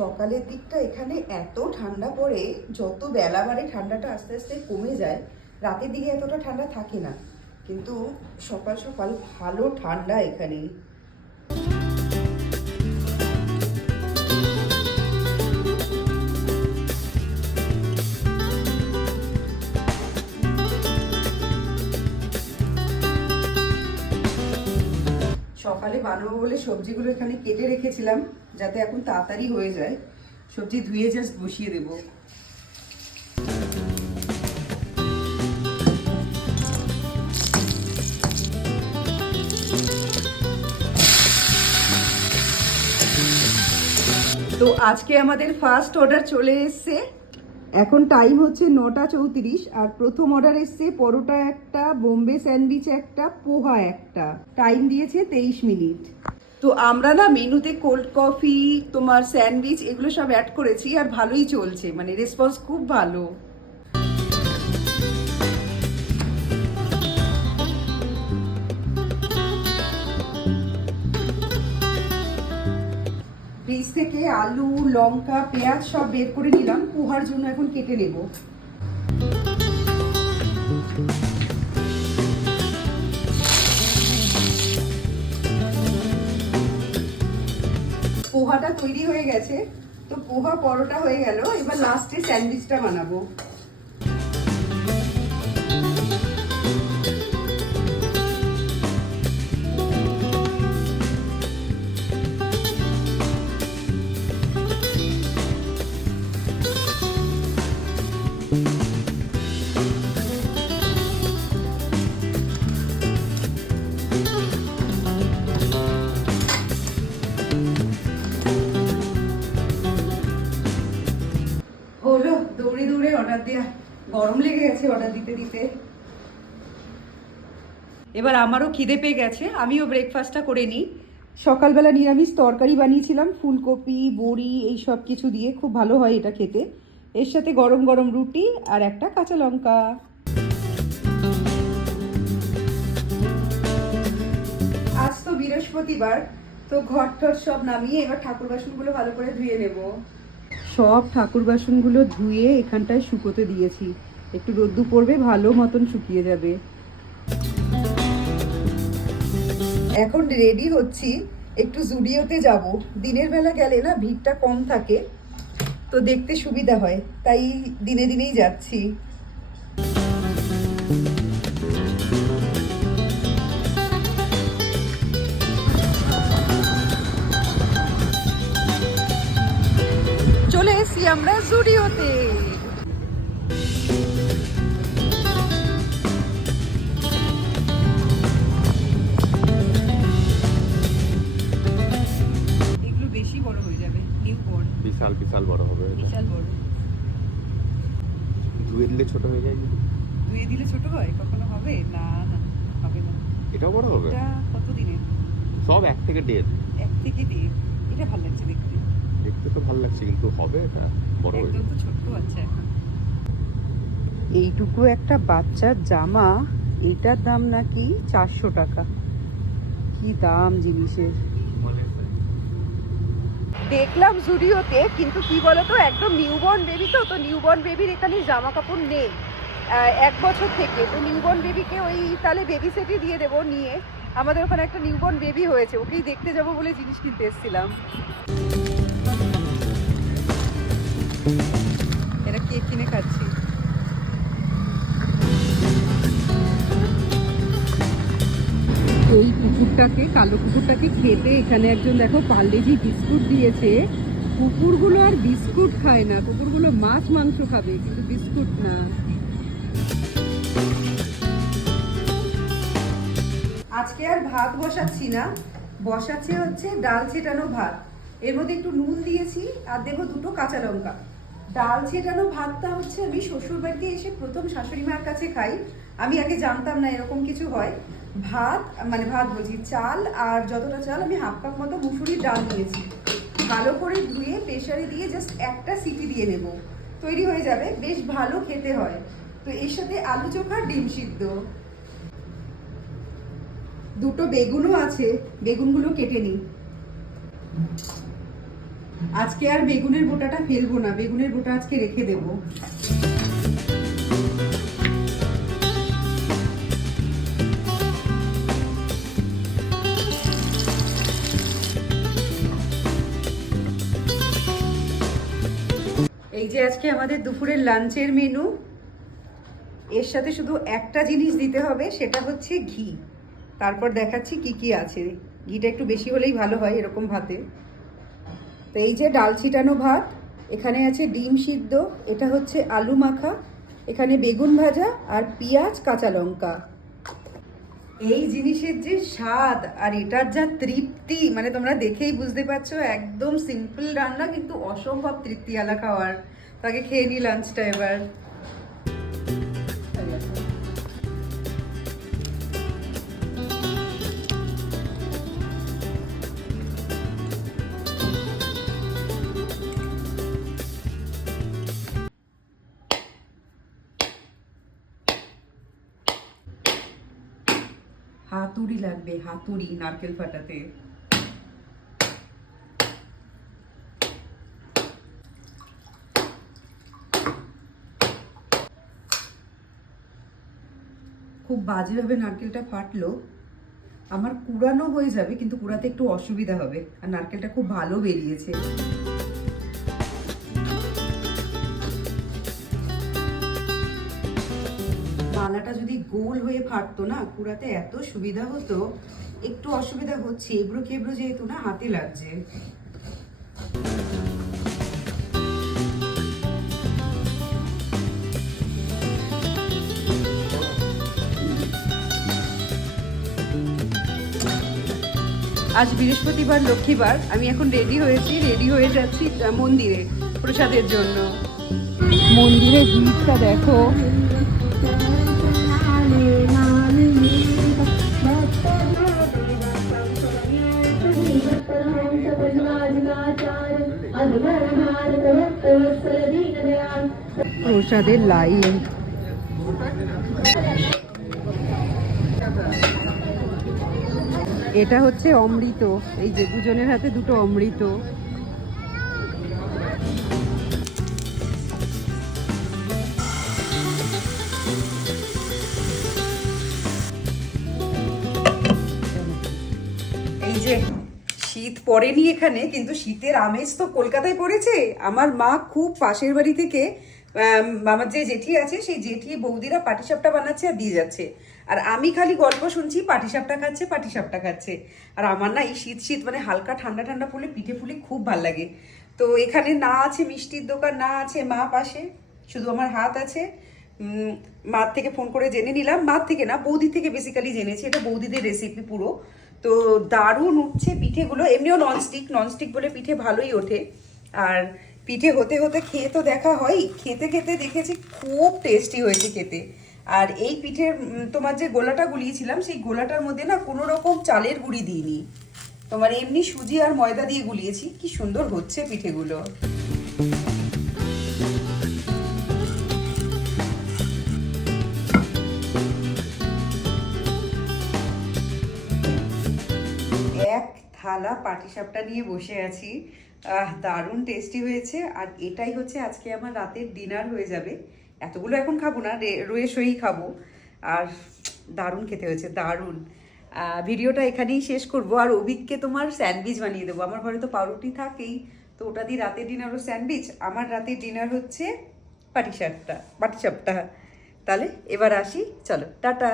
সকালের দিকটা এখানে এত ঠান্ডা পড়ে, যত বেলা বাড়ে ঠান্ডাটা আস্তে আস্তে কমে যায়, রাতের দিকে এতটা ঠান্ডা থাকে না। কিন্তু সকাল সকাল ভালো ঠান্ডা এখানে। বানাবো বলে সবজিগুলো এখানে কেটে রেখেছিলাম, যাতে এখন তাড়াতাড়ি হয়ে যায়। সবজি ধুয়ে জাস্ট বসিয়ে দেবো। তো আজকে আমাদের ফার্স্ট অর্ডার চলে এসছে। এখন টাইম হচ্ছে নটা চৌত্রিশ আর প্রথম অর্ডার এসছে পরোটা একটা, বোম্বে স্যান্ডউইচ একটা, পোহা একটা। টাইম দিয়েছে তেইশ মিনিট। তো আমরা না মেনুতে কোল্ড কফি তোমার স্যান্ডউইচ এগুলো সব অ্যাড করেছি আর ভালোই চলছে। মানে রেসপন্স খুব ভালো। ফ্রিজ থেকে আলু, লঙ্কা, পেঁয়াজ সব বের করে নিলাম। পোহার জন্য এখন কেটে নেব। পোহাটা তৈরি হয়ে গেছে। তো পোহা পরোটা হয়ে গেল। এবার লাস্টে স্যান্ডউইচটা বানাবো। অর্ডার দেওয়া গরম লেগে গেছে অর্ডার দিতে দিতে। এবার আমারও খিদে পেয়ে গেছে, আমিও ব্রেকফাস্টটা করে নিই। সকালবেলা নিরামিষ তরকারি বানিয়েছিলাম, ফুলকপি, বড়ি, এই সব কিছু দিয়ে। খুব ভালো হয় এটা খেতে। এর সাথে গরম গরম রুটি আর একটা কাঁচা লঙ্কা। আজ তো বৃহস্পতিবার, তো ঘর টর সব নামিয়ে এবার ঠাকুর বাসনগুলো ভালো করে ধুয়ে নেব। সব ঠাকুর বাসনগুলো ধুয়ে এখানটায় শুকোতে দিয়েছি। একটু রোদ্দু পড়বে, ভালো মতন শুকিয়ে যাবে। এখন রেডি হচ্ছি, একটু জুডিওতে যাব। দিনের বেলা গেলে না ভিড়টা কম থাকে, তো দেখতে সুবিধা হয়, তাই দিনে দিনেই যাচ্ছি। এসেছি আমরা জুডিওতে। হয়ে বিশাল বিশাল বড় হবে বিশাল বড়। ধুয়ে দিলে ছোট হয়ে যায়। ধুয়ে দিলে ছোট হয়? কখনো হবে? না না হবে না। এটাও বড় হবে? এটা কত দিনের সব এক থেকে দেড়। এক থেকে দেড়। এটা ভালো লাগছে দেখতে। দেখতে তো ভালো লাগছে কিন্তু হবে এটা বড় হয়ে একদম তো ছোট্ট বাচ্চা এখন। এইটুকু একটা বাচ্চার জামা এটার দাম নাকি চারশো টাকা। কি দাম জিনিসের। দেখলাম জুডিওতে কিন্তু কি বলতো একদম নিউবর্ন বেবি তো তো নিউবর্ন বেবির এখানে জামা কাপড় নেই। আহ, এক বছর থেকে। তো নিউবর্ন বেবিকে ওই তাহলে বেবি সেটই দিয়ে দেবো নিয়ে। আমাদের ওখানে একটা নিউবর্ন বেবি হয়েছে ওকেই দেখতে যাব বলে জিনিস কিনতে এসেছিলাম। এটা কেক কিনে খাচ্ছি। এই কুকুরটাকে, কালো কুকুরটাকে খেতে এখানে একজন দেখো পার্লেজি বিস্কুট দিয়েছে। কুকুরগুলো আর বিস্কুট খায় না, কুকুরগুলো মাছ মাংস খাবে, কিন্তু বিস্কুট না। আজকে আর ভাত বসাচ্ছি না, বসাচ্ছে হচ্ছে ডাল ছেটানো ভাত। এর মধ্যে একটু নুন দিয়েছি আর দেবো দুটো কাঁচা লঙ্কা। ডাল ছেটানো ভাতটা হচ্ছে আমি শ্বশুর বাড়িতে এসে প্রথম শাশুড়ি মার কাছে খাই। আমি আগে জানতাম না এরকম কিছু হয়। ভাত মানে ভাত বলছি, চাল আর যতটা চাল আমি হাফ কাপ মতো মুসুরির ডাল দিয়েছি। ভালো করে ধুয়ে প্রেশারে দিয়ে জাস্ট একটা সিটি দিয়ে নেব। তৈরি হয়ে যাবে, বেশ ভালো খেতে হয়। তো এর সাথে আলু চোখা ডিম সিদ্ধ। দুটো বেগুনও আছে, বেগুনগুলো কেটে নিই। আজকে আর বেগুনের বোটাটা ফেলব না, বেগুনের বোটা আজকে রেখে দেবো। এই যে আজকে আমাদের দুপুরের লাঞ্চের মেনু, এর সাথে শুধু একটা জিনিস দিতে হবে, সেটা হচ্ছে ঘি। তারপর দেখাচ্ছি কি কি আছে। ঘিটা একটু বেশি হলেই ভালো হয় এরকম ভাতে। তো এই যে ডাল ছিটানো ভাত, এখানে আছে ডিম সিদ্ধ, এটা হচ্ছে আলু মাখা, এখানে বেগুন ভাজা আর পেঁয়াজ, কাঁচা লঙ্কা। এই জিনিসের যে স্বাদ, আর এটার যা তৃপ্তি মানে তোমরা দেখেই বুঝতে পারছ, একদম সিম্পল রান্না, কিন্তু অসম্ভব তৃপ্তিওয়ালা খাওয়ার। তাকে খেয়ে নি লাঞ্চটা এবার। হাতুড়ি লাগবে, হাতুড়ি নারকেল ফাটাতে। খুব বাজেভাবে নারকেলটা ফাটলো। আমার কুড়ানো হয়ে যাবে, কিন্তু কুড়াতে একটু অসুবিধা হবে, আর নারকেলটা খুব ভালো বেরিয়েছে। মালাটা যদি গোল হয়ে ফাটতো না, কুড়াতে এত সুবিধা হতো, একটু অসুবিধা হচ্ছে। এবড়ো খেবড়ো যেহেতু না, হাতে লাগছে। আজ বৃহস্পতিবার, লক্ষ্মীবার। আমি এখন রেডি হয়েছি, রেডি হয়ে যাচ্ছি মন্দিরে প্রসাদের জন্য। মন্দিরের ভিড়টা দেখো। প্রসাদের লাইন এটা হচ্ছে অমৃত। এই যে দুজনের হাতে দুটো অমৃত। এই যে শীত পড়েনি এখানে, কিন্তু শীতের আমেজ তো কলকাতায় পড়েছে। আমার মা খুব পাশের বাড়ি থেকে আমার যে জেঠি আছে, সেই জেঠি বৌদিরা পাটিসাপটা বানাচ্ছে আর দিয়ে যাচ্ছে। আর আমি খালি গল্প শুনছি, পাটিসাপটা খাচ্ছে পাটিসাপটা খাচ্ছে। আর আমার না এই শীত শীত মানে হালকা ঠান্ডা ঠান্ডা পড়লে পিঠে ফুলে খুব ভালো লাগে। তো এখানে না আছে মিষ্টির দোকান, না আছে মা পাশে, শুধু আমার হাত আছে। মার থেকে ফোন করে জেনে নিলাম। মার থেকে না, বৌদি থেকে বেসিক্যালি জেনেছি, এটা বৌদিদের রেসিপি পুরো। তো দারুণ উঠছে পিঠেগুলো, এমনিও ননস্টিক ননস্টিক বলে পিঠে ভালোই ওঠে। আর পিঠে হতে হতে খেয়ে তো দেখা হয় খেতে খেতে দেখেছি খুব টেস্টি হয়েছে খেতে। আর এই পিঠের তোমার যে গোলাটা গুলিয়েছিলাম, সেই গোলাটার মধ্যে না কোনো রকম চালের গুঁড়ি দিইনি। তোমার এমনি সুজি আর ময়দা দিয়ে গুলিয়েছি। কি সুন্দর হচ্ছে পিঠেগুলো। থালা পাটিসাপটা নিয়ে বসে আছি। দারুণ টেস্টি হয়েছে। আর এটাই হচ্ছে আজকে আমার রাতের ডিনার হয়ে যাবে। এতগুলো এখন খাব না রয়ে সই খাব। আর দারুণ খেতে হয়েছে, দারুণ। ভিডিওটা এখানেই শেষ করব। আর অভিককে তোমার স্যান্ডউইচ বানিয়ে দেবো। আমার ঘরে তো পাউরুটি থাকেই। তো ওটা দিয়ে রাতের ডিনারও স্যান্ডউইচ আমার রাতের ডিনার হচ্ছে পাটিসাপটা পাটিসাপটা তাহলে এবার আসি। চলো, টাটা!